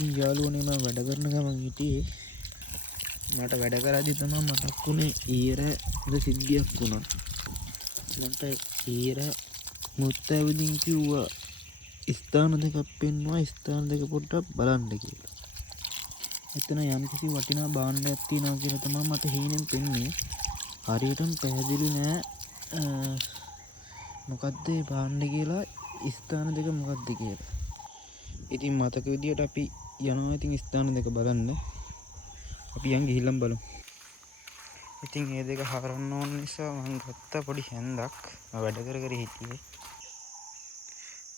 ඉතින් යාළුවනේ මම වැඩ කරන ගමන් හිටියේ මට වැඩ කරද්දි තමයි මතක් වුණේ ඊරද සිද්ධියක් වුණා. මට ඊර මුත්ත ඇවිදින් කිව්වා ස්ථාන දෙකක් පෙන්වුවා ස්ථාන දෙක පොඩ්ඩක් බලන්න කියලා. එතන යම්කිසි වටිනා භාණ්ඩයක් තියෙනවා කියලා තමයි මට හීනෙන් පෙන්නේ. හරියටම පැහැදිලි නෑ මොකද්ද මේ භාණ්ඩ කියලා ස්ථාන දෙක මොකද්ද කියලා. ඉතින් මතක විදියට අපි යනවා ඉතින් ස්ථාන දෙක බලන්න. අපි යන් ගිහිල්ලා බලමු. ඉතින් මේ දෙක හරන්න ඕන නිසා මම ගත්ත පොඩි හැන්දක් වැඩ කර හිටියේ.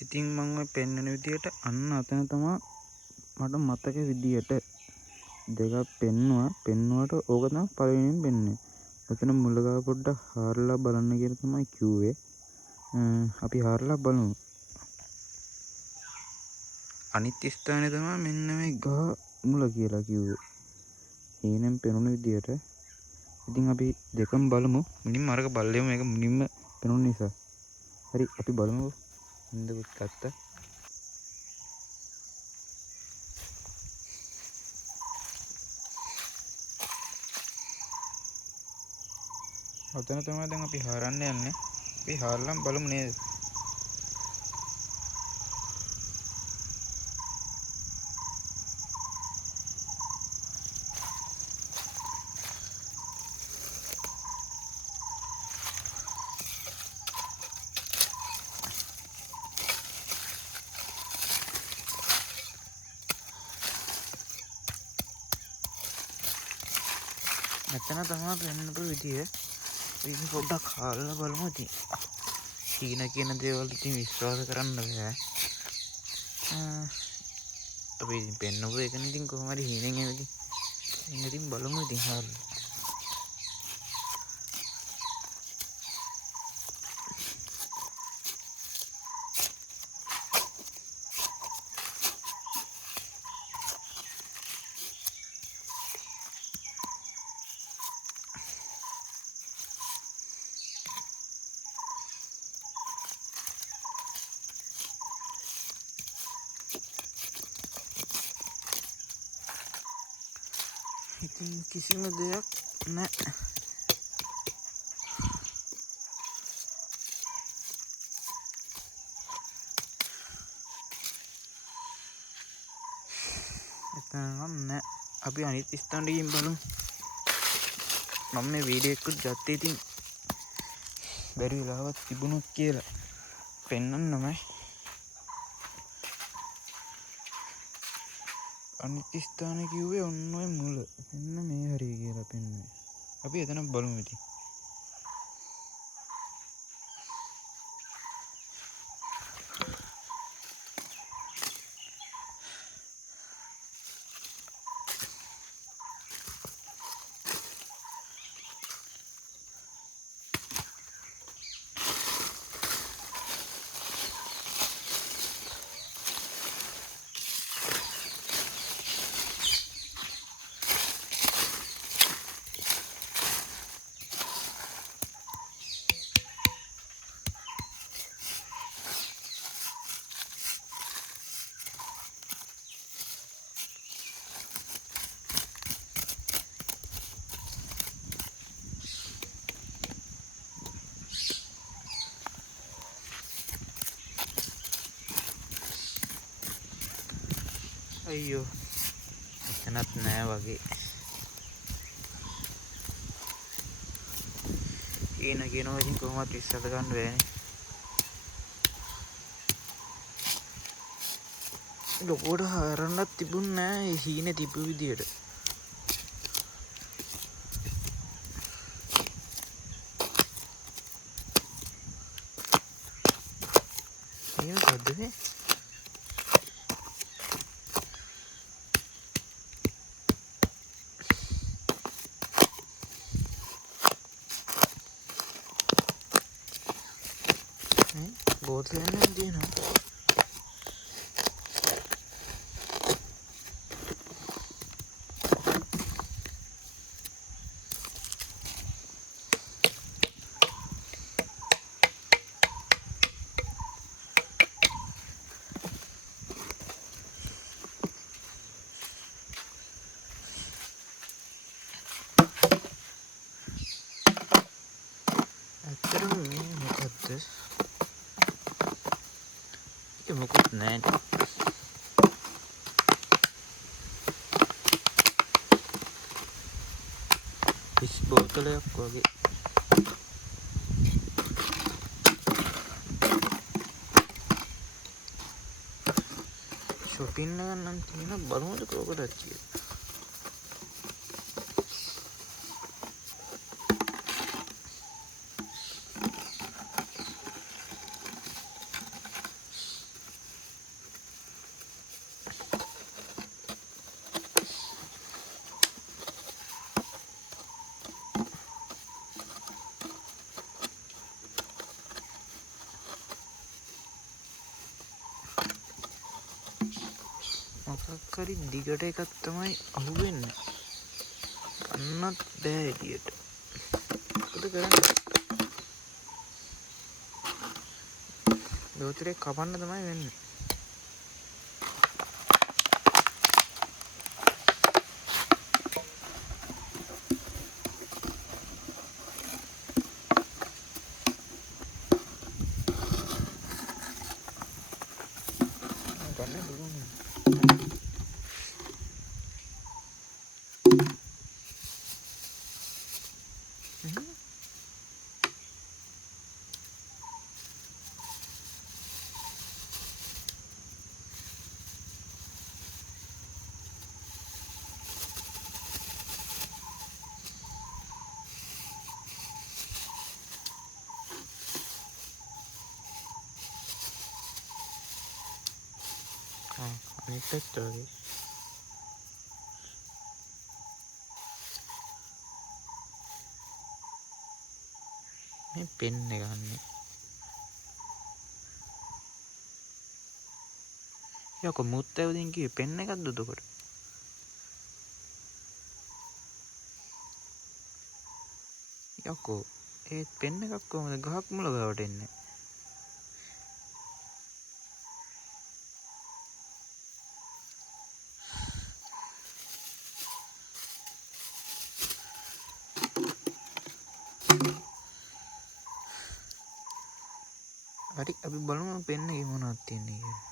ඉතින් මම ඔය පෙන්වන විදියට අන්න අතන තමයි මට මතක විදියට දෙකක් පෙන්නුවට ඕක තමයි පළවෙනියෙන් පෙන්වන්නේ. ඔතන මුල ගාව පොඩ්ඩක් හාරලා බලන්න කියලා තමයි කිව්වේ. අපි හාරලා බලමු. අනිත් ස්ථානේ තමයි මෙන්න මේ ගහ මුල කියලා කිව්වේ. හේනම් පෙනුන විදියට. ඉතින් අපි දෙකම බලමු. මුලින්ම අරක බලලෙමු මේක මුලින්ම පෙනුන නිසා. හරි අපි බලමු. හඳුත් ගත්තා. ඔතන තමයි දැන් අපි හරන්න යන්නේ. අපි හරලම් බලමු නේද? මෙතන තමයි පෙන්වපු විදිය. මේක පොඩ්ඩක් හාරලා බලමු ඉතින්. කියන දේවල් ඉතින් විශ්වාස කරන්න බෑ. අපි ඉතින් පෙන්නපු එකනේ ඉතින් කොහොම හරි හීනෙන් එවෙදි. ඉතින් බලමු ඉතින් හාරලා. ඉතින් කිසිම දෙයක් නැහැ. අපි අනිත් ස්ථානට ගිහින් බලමු. මම මේ වීඩියෝ එකකුත් ගත්තේ ඉතින් බැරි වෙලාවක් තිබුණොත් කියලා පෙන්වන්නමයි. අනිත් ස්ථානේ කිව්වේ ඔන්න ඔය මුල. එන්න මේ හරිය කියලා පෙන්වන්නේ. අපි එතන බලමු ඉතින්. අයියෝ එතනත් නෑ වගේ. කියනවා ඉතින් කොහොමවත් විශ්වාස ගන්න බෑනේ. ලොකෝට හරන්නත් තිබුණ නෑ හීනේ තිබු විදියට. ඒ මොකද්ද මේ? බෝතලයක් තියෙනවා. නැහැ. ඉස් බෝතලයක් වගේ. ෂොපින් එක නම් තියෙන බලමුද කොකටත් කියලා. මොකක් හරි දිගට එකක් තමයි අහුවෙන්නේ. කන්නත් බෑ එළියට. මොකද කරන්නේ? දෝතරේ කපන්න තමයි වෙන්නේ. ගන්න දුන්නේ. අනිත් පැත්ත වගේ. මේ පෙන් එක ගන්න. යකෝ මුත් ඇවිදින් කිව්වේ පෙන් එකක්ද උඩකොට? යකෝ ඒ පෙන් එකක් කොහමද ගහක් මුල ගාවට එන්නේ? හරි අපි බලමු පෙන් එකේ මොනවද තියෙන්නේ කියලා.